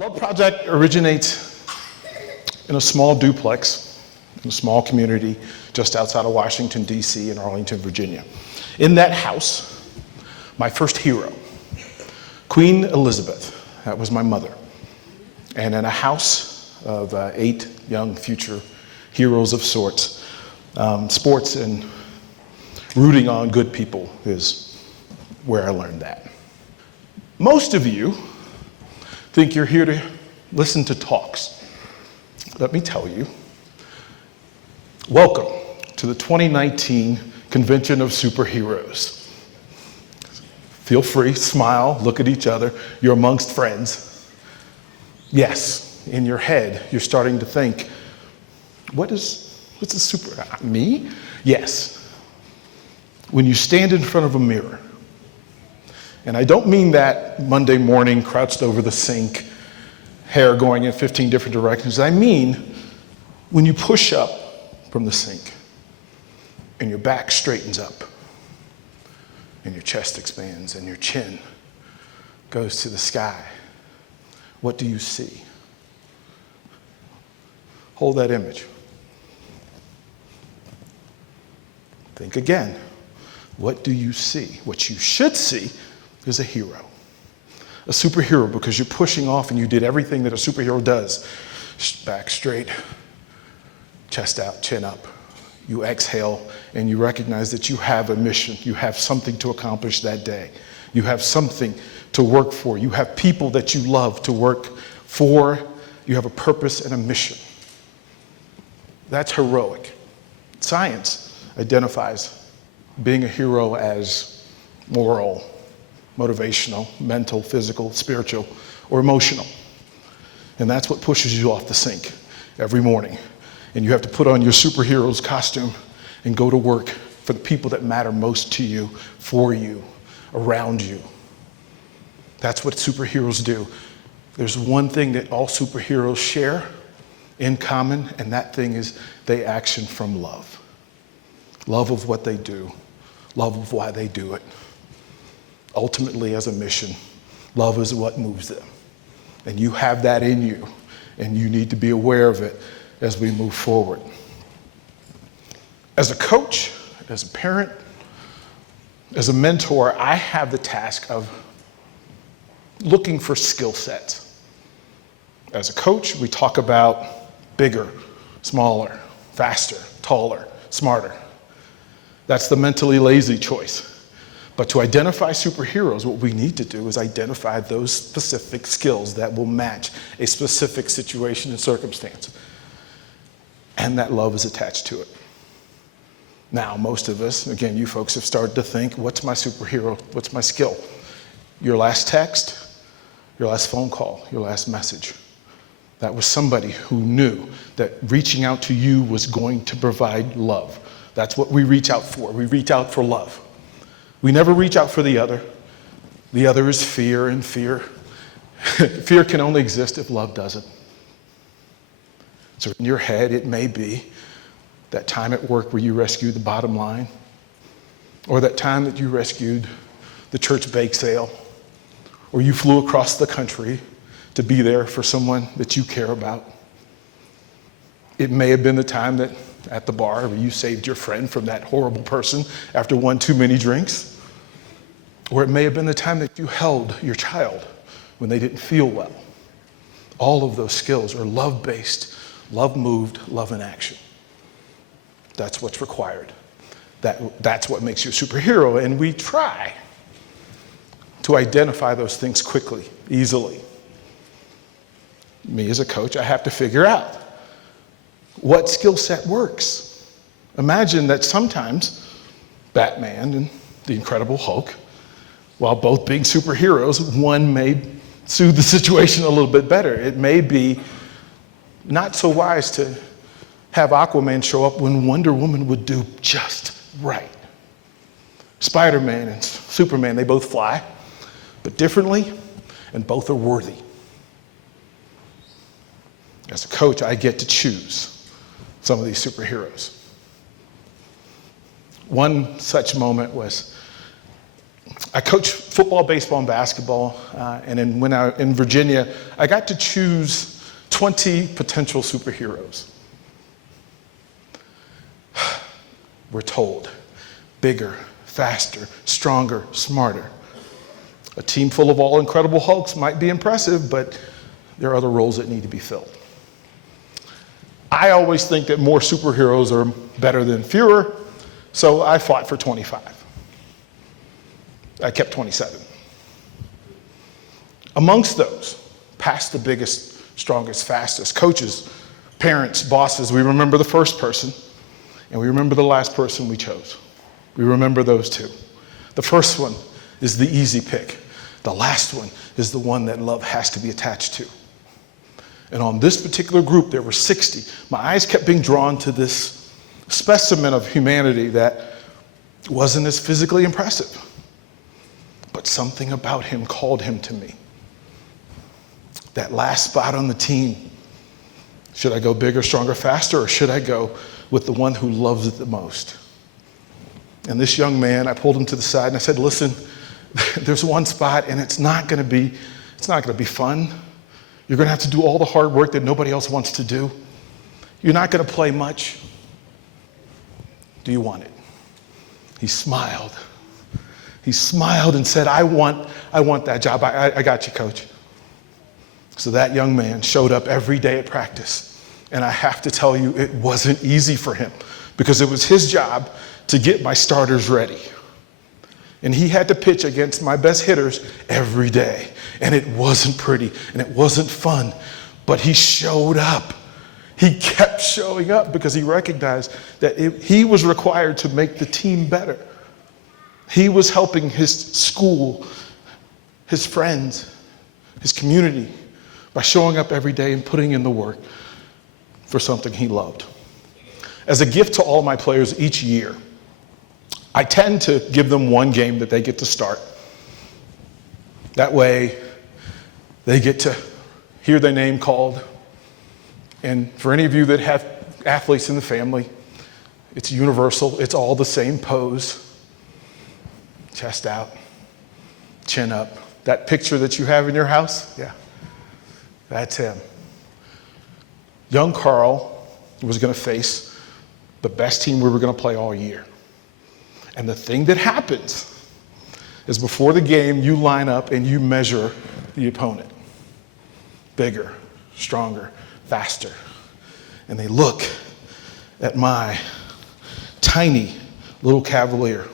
Love Project originates in a small duplex, in a small community just outside of Washington, D.C. in Arlington, Virginia. In that house, my first hero, Queen Elizabeth, that was my mother. And in a house of 8 young future heroes of sorts, sports and rooting on good people is where I learned that. Most of you think you're here to listen to talks. Let me tell you, welcome to the 2019 Convention of Superheroes. Feel free, smile, look at each other. You're amongst friends. Yes, in your head, you're starting to think, what's a super, me? Yes. When you stand in front of a mirror, and I don't mean that Monday morning, crouched over the sink, hair going in 15 different directions. I mean, when you push up from the sink, and your back straightens up, and your chest expands, and your chin goes to the sky, what do you see? Hold that image. Think again. What do you see? What you should see is a hero. A superhero, because you're pushing off and you did everything that a superhero does. Back straight, chest out, chin up. You exhale and you recognize that you have a mission. You have something to accomplish that day. You have something to work for. You have people that you love to work for. You have a purpose and a mission. That's heroic. Science identifies being a hero as moral, motivational, mental, physical, spiritual, or emotional. And that's what pushes you off the sink every morning. And you have to put on your superhero's costume and go to work for the people that matter most to you, for you, around you. That's what superheroes do. There's one thing that all superheroes share in common, and that thing is they action from love. Love of what they do, love of why they do it. Ultimately, as a mission, love is what moves them. And you have that in you, and you need to be aware of it as we move forward. As a coach, as a parent, as a mentor, I have the task of looking for skill sets. As a coach, we talk about bigger, smaller, faster, taller, smarter. That's the mentally lazy choice. But to identify superheroes, what we need to do is identify those specific skills that will match a specific situation and circumstance. And that love is attached to it. Now, most of us, again, you folks have started to think, what's my superhero? What's my skill? Your last text, your last phone call, your last message. That was somebody who knew that reaching out to you was going to provide love. That's what we reach out for. We reach out for love. We never reach out for the other. The other is fear, and fear can only exist if love doesn't. So in your head, it may be that time at work where you rescued the bottom line, or that time that you rescued the church bake sale, or you flew across the country to be there for someone that you care about. It may have been the time that at the bar where you saved your friend from that horrible person after one too many drinks. Or it may have been the time that you held your child when they didn't feel well. All of those skills are love-based, love-moved, love in action. That's what's required. That's what makes you a superhero, and we try to identify those things quickly, easily. Me as a coach, I have to figure out what skill set works. Imagine that sometimes Batman and the Incredible Hulk, while both being superheroes, one may soothe the situation a little bit better. It may be not so wise to have Aquaman show up when Wonder Woman would do just right. Spider-Man and Superman, they both fly, but differently, and both are worthy. As a coach, I get to choose some of these superheroes. One such moment was I coached football, baseball, and basketball, and then when I in Virginia, I got to choose 20 potential superheroes. We're told, bigger, faster, stronger, smarter. A team full of all Incredible Hulks might be impressive, but there are other roles that need to be filled. I always think that more superheroes are better than fewer, so I fought for 25. I kept 27. Amongst those, past the biggest, strongest, fastest, coaches, parents, bosses, we remember the first person, and we remember the last person we chose. We remember those two. The first one is the easy pick. The last one is the one that love has to be attached to. And on this particular group, there were 60. My eyes kept being drawn to this specimen of humanity that wasn't as physically impressive. But something about him called him to me. That last spot on the team. Should I go bigger, stronger, faster, or should I go with the one who loves it the most? And this young man, I pulled him to the side and I said, listen, there's one spot and it's not gonna be fun. You're gonna have to do all the hard work that nobody else wants to do. You're not gonna play much. Do you want it? He smiled. He smiled and said, I want that job. I got you, coach. So that young man showed up every day at practice. And I have to tell you, it wasn't easy for him because it was his job to get my starters ready. And he had to pitch against my best hitters every day. And it wasn't pretty and it wasn't fun, but he showed up. He kept showing up because he recognized that he was required to make the team better. He was helping his school, his friends, his community by showing up every day and putting in the work for something he loved. As a gift to all my players each year, I tend to give them one game that they get to start. That way, they get to hear their name called. And for any of you that have athletes in the family, it's universal. It's all the same pose. Chest out, chin up. That picture that you have in your house, yeah, that's him. Young Karl was going to face the best team we were going to play all year. And the thing that happens is before the game, you line up and you measure the opponent. Bigger, stronger, faster. And they look at my tiny little Cavalier.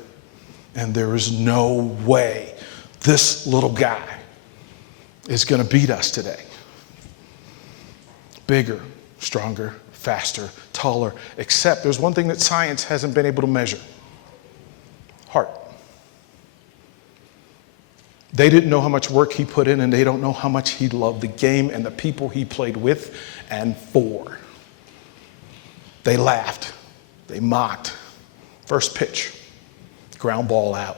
And there is no way this little guy is going to beat us today. Bigger, stronger, faster, taller, except there's one thing that science hasn't been able to measure. Heart. They didn't know how much work he put in, and they don't know how much he loved the game and the people he played with and for. They laughed. They mocked. First pitch. Ground ball out.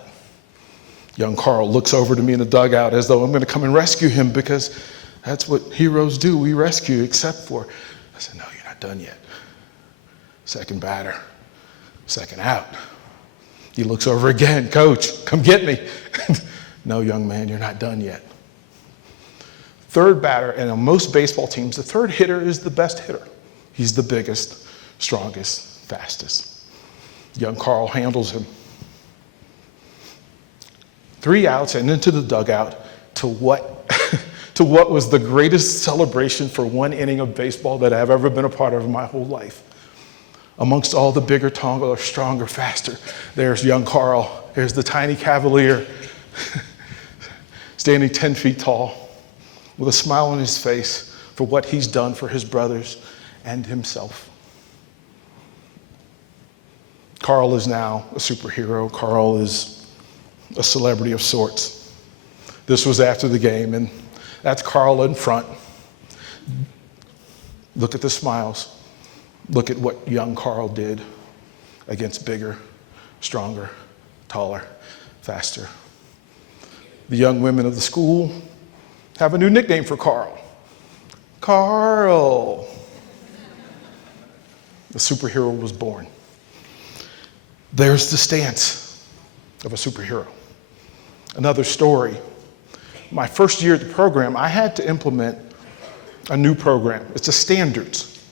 Young Karl looks over to me in the dugout as though I'm going to come and rescue him because that's what heroes do. We rescue, except for. I said, no, you're not done yet. Second batter. Second out. He looks over again. Coach, come get me. No, young man, you're not done yet. Third batter, and on most baseball teams, the third hitter is the best hitter. He's the biggest, strongest, fastest. Young Karl handles him. 3 outs and into the dugout to what was the greatest celebration for one inning of baseball that I've ever been a part of in my whole life. Amongst all the bigger, taller, stronger, faster, there's young Karl. There's the tiny Cavalier standing 10 feet tall with a smile on his face for what he's done for his brothers and himself. Karl is now a superhero. Karl is a celebrity of sorts. This was after the game, and that's Karl in front. Look at the smiles. Look at what young Karl did against bigger, stronger, taller, faster. The young women of the school have a new nickname for Karl. Karl. The superhero was born. There's the stance of a superhero. Another story. My first year at the program, I had to implement a new program. It's a standards.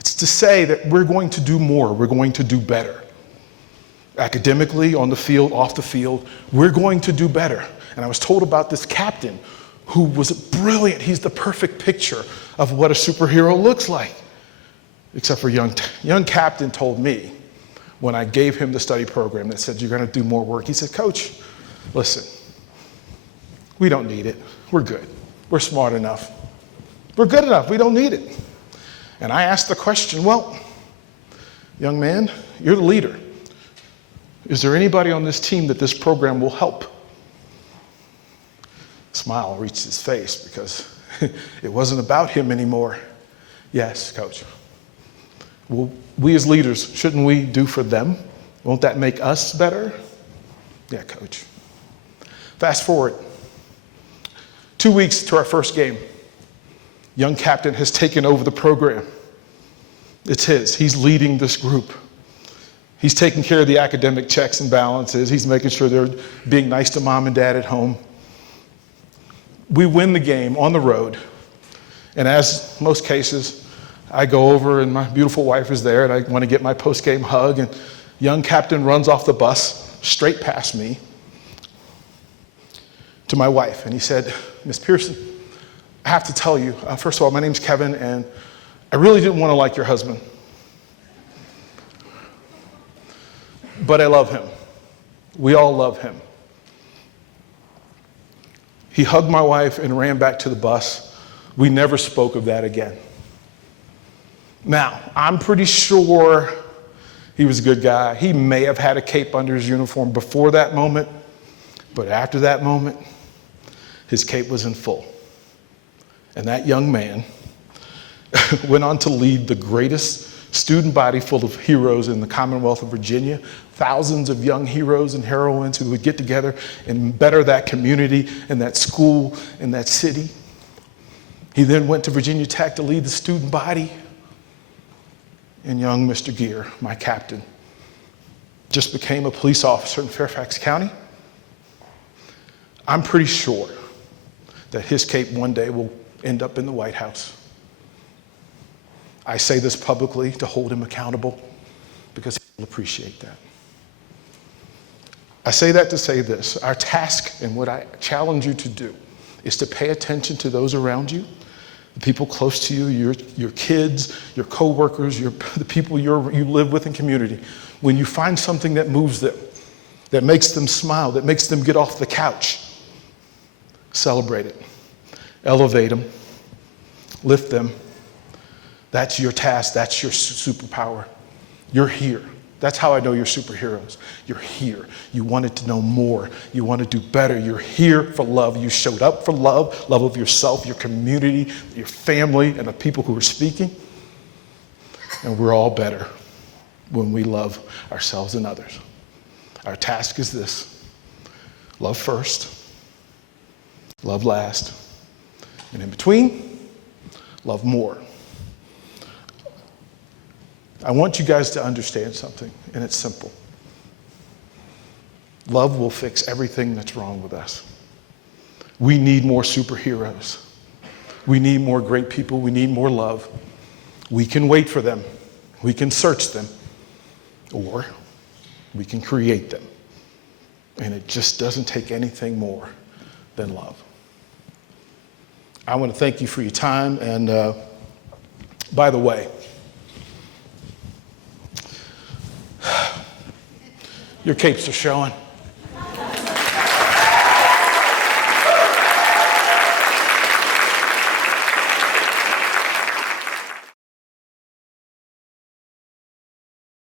It's to say that we're going to do more, we're going to do better. Academically, on the field, off the field, we're going to do better. And I was told about this captain who was brilliant. He's the perfect picture of what a superhero looks like. Except for young captain told me when I gave him the study program that said, you're going to do more work. He said, Coach, listen, we don't need it. We're good. We're smart enough. We're good enough. We don't need it. And I asked the question, well, young man, you're the leader. Is there anybody on this team that this program will help? A smile reached his face because it wasn't about him anymore. Yes, Coach. Well, we as leaders, shouldn't we do for them? Won't that make us better? Yeah, Coach. Fast forward 2 weeks to our first game. Young captain has taken over the program. It's his. He's leading this group. He's taking care of the academic checks and balances. He's making sure they're being nice to mom and dad at home. We win the game on the road. And as most cases, I go over and my beautiful wife is there and I want to get my post-game hug, and young captain runs off the bus straight past me to my wife. And he said, Miss Pearson, I have to tell you, first of all, my name's Kevin, and I really didn't want to like your husband. But I love him. We all love him. He hugged my wife and ran back to the bus. We never spoke of that again. Now, I'm pretty sure he was a good guy. He may have had a cape under his uniform before that moment, but after that moment, his cape was in full. And that young man went on to lead the greatest student body full of heroes in the Commonwealth of Virginia, thousands of young heroes and heroines who would get together and better that community and that school and that city. He then went to Virginia Tech to lead the student body. And young Mr. Gear, my captain, just became a police officer in Fairfax County. I'm pretty sure that his cape one day will end up in the White House. I say this publicly to hold him accountable because he'll appreciate that. I say that to say this. Our task and what I challenge you to do is to pay attention to those around you, the people close to you, your kids, your coworkers, the people you live with in community. When you find something that moves them, that makes them smile, that makes them get off the couch, celebrate it, elevate them, lift them. That's your task. That's your superpower. You're here. That's how I know you're superheroes. You're here. You wanted to know more. You want to do better. You're here for love. You showed up for love, love of yourself, your community, your family, and the people who are speaking. And we're all better when we love ourselves and others. Our task is this: love first, love last, and in between, love more. I want you guys to understand something, and it's simple. Love will fix everything that's wrong with us. We need more superheroes. We need more great people. We need more love. We can wait for them. We can search them. Or we can create them. And it just doesn't take anything more than love. I want to thank you for your time. And by the way, your capes are showing.